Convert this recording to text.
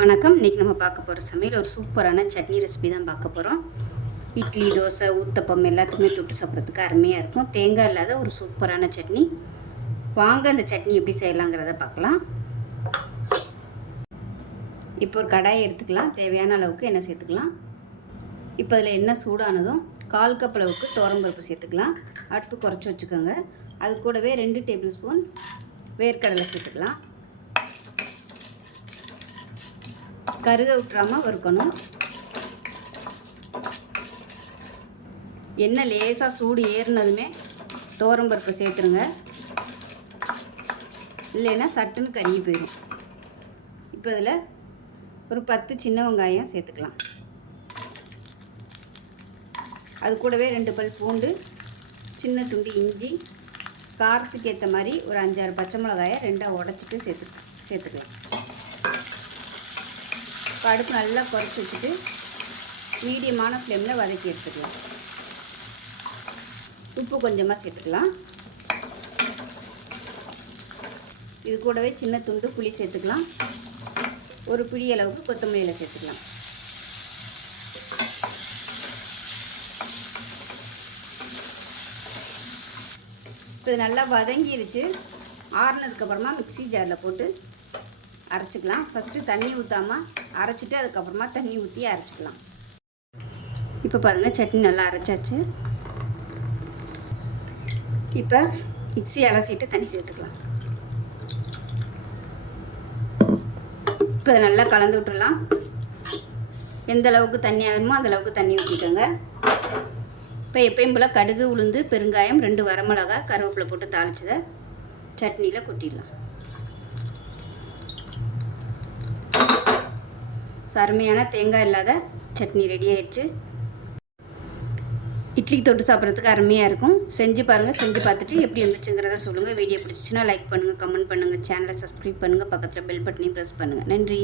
வணக்கம். இன்றைக்கி நம்ம பார்க்க போகிற சமையல் ஒரு சூப்பரான சட்னி ரெசிபி தான் பார்க்க போகிறோம். இட்லி, தோசை, ஊத்தப்பம் எல்லாத்துக்குமே தொட்டு சாப்பிட்றதுக்கு அருமையாக இருக்கும். தேங்காய் இல்லாத ஒரு சூப்பரான சட்னி. வாங்க அந்த சட்னி எப்படி செய்யலாங்கிறத பார்க்கலாம். இப்போ ஒரு கடாயை எடுத்துக்கலாம். தேவையான அளவுக்கு எண்ணெய் சேர்த்துக்கலாம். இப்போ அதில் எண்ணெய் சூடானதும் 1/4 கப் அளவுக்கு துவரம்பருப்பு சேர்த்துக்கலாம். அடுப்பு குறைச்சி வச்சுக்கோங்க. அது கூடவே 2 டேபிள் ஸ்பூன் வேர்க்கடலை சேர்த்துக்கலாம். கருக விட்டுறாமல் வறுக்கணும். எண்ணெய் லேசாக சூடு ஏறினதுமே துவரம்பருப்பு சேர்த்துருங்க, இல்லைன்னா சட்டுன்னு கருகி போயிடும். இப்போ இதில் ஒரு 10 சின்ன வெங்காயம் சேர்த்துக்கலாம். அது கூடவே 2 பல் பூண்டு, சின்ன துண்டு இஞ்சி, காரத்துக்கு ஏற்ற மாதிரி ஒரு 5-6 பச்சை மிளகாயை 2ஆக உடச்சிட்டு சேர்த்துக்கலாம். அடுப்பு நல்லா குறைச்சி வச்சுட்டு மீடியமான ஃப்ளேமில் வதக்கி எடுத்துக்கலாம். உப்பு கொஞ்சமாக சேர்த்துக்கலாம். இது கூடவே சின்ன துண்டு புளி சேர்த்துக்கலாம். ஒரு பிடி அளவுக்கு கொத்தமல்லி இலை சேர்த்துக்கலாம். இப்போ இது நல்லா வதங்கிருச்சு. ஆறுனதுக்கப்புறமா மிக்ஸி ஜாரில் போட்டு அரைச்சிக்கலாம். ஃபஸ்ட்டு தண்ணி ஊற்றாமல் அரைச்சிட்டு அதுக்கப்புறமா தண்ணி ஊற்றி அரைச்சிக்கலாம். இப்போ பாருங்கள், சட்னி நல்லா அரைச்சாச்சு. இப்போ மிக்ஸி அலசிட்டு தண்ணி சேர்த்துக்கலாம். இப்போ அதை நல்லா கலந்து விட்டுடலாம். எந்த அளவுக்கு தண்ணி வேணுமோ அந்த அளவுக்கு தண்ணி ஊற்றிக்கோங்க. இப்போ எப்பயும் போல் கடுகு, உளுந்து, பெருங்காயம், 2 வரமிளகாய், கருவேப்பிலை போட்டு தாளிச்சதை சட்னியில் கொட்டிடலாம். அருமையான தேங்காய் இல்லாத சட்னி ரெடி ஆயிடுச்சு. இட்லிக்கு தொட்டு சாப்பிட்றதுக்கு அருமையாக இருக்கும். செஞ்சு பாருங்கள். செஞ்சு பார்த்துட்டு எப்படி இருந்துச்சுங்கிறத சொல்லுங்கள். வீடியோ பிடிச்சிச்சின்னா லைக் பண்ணுங்கள், கமெண்ட் பண்ணுங்கள், சேனலை சப்ஸ்கிரைப் பண்ணுங்கள், பக்கத்தில் பெல் பட்டனையும் ப்ரெஸ் பண்ணுங்கள். நன்றி.